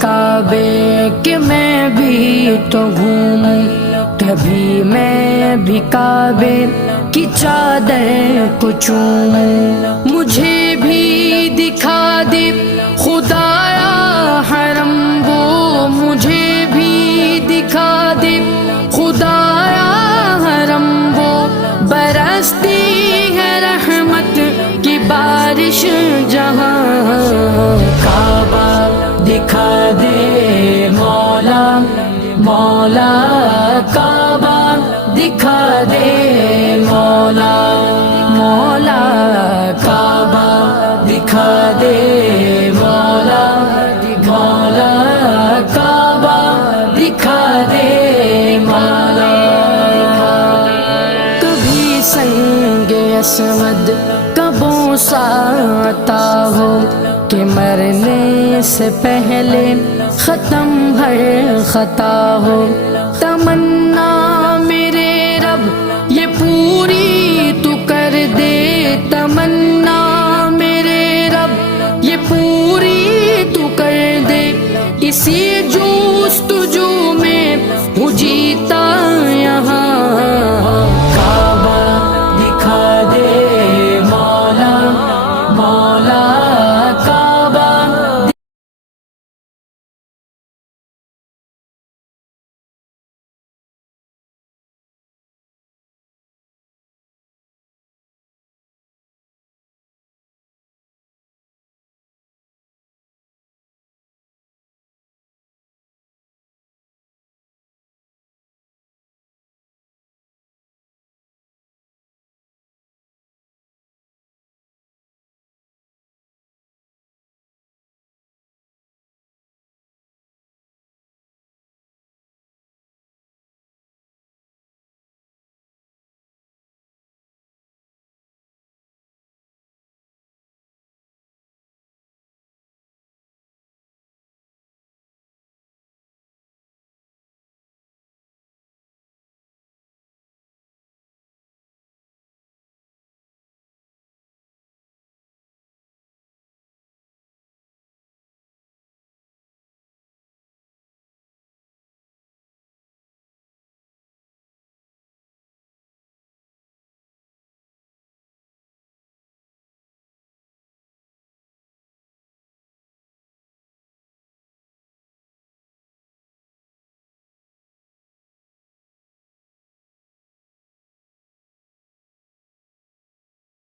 کعبے کہ میں بھی تو گھوموں، کبھی میں بھی کعبے کی چادر کو چوموں، مجھے بھی دکھا دے خدایا حرم وہ، مجھے بھی دکھا دے خدایا حرم وہ، برستی ہے رحمت کی بارش جہاں، کعبہ دکھا دے مولا مولا، کعبہ دکھا دے مولا مولا، کعبہ دکھا دے مولا مولا، کعبہ دکھا دے مولا۔ کبھی سنگ اسود کا بوسہ عطا ہو کہ مرنے سے پہلے ختم ہر خطا ہو، تمنا میرے رب یہ پوری تو کر دے، تمنا میرے رب یہ پوری تو کر دے، اسی جستجو میں ہوں جیتا